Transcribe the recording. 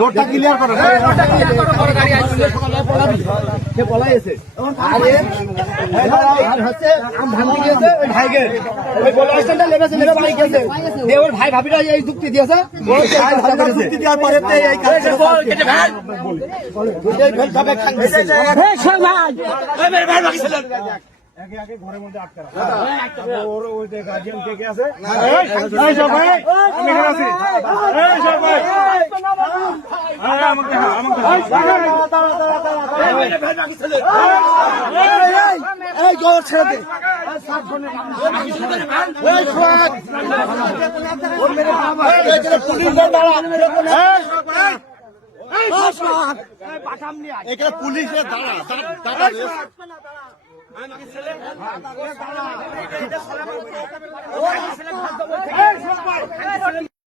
রোডটা ক্লিয়ার করো, সে পলাই আছে ওই ভাই ভাবিরা এই যুক্তি দিয়েছে, যুক্তি দেওয়ার পরে একে একে ঘরের মধ্যে আটকা ওর ওই গার্জিয়ান কে কে আছে এই সব ভাই আমি এখানে আছি এই সব ভাই আমাকে এই গোর ছেড়ে দে এই খোয়াত ওর মেরে বাবা পুলিশ দাঁড়া এখানে পুলিশের দাঁড়া ছেলে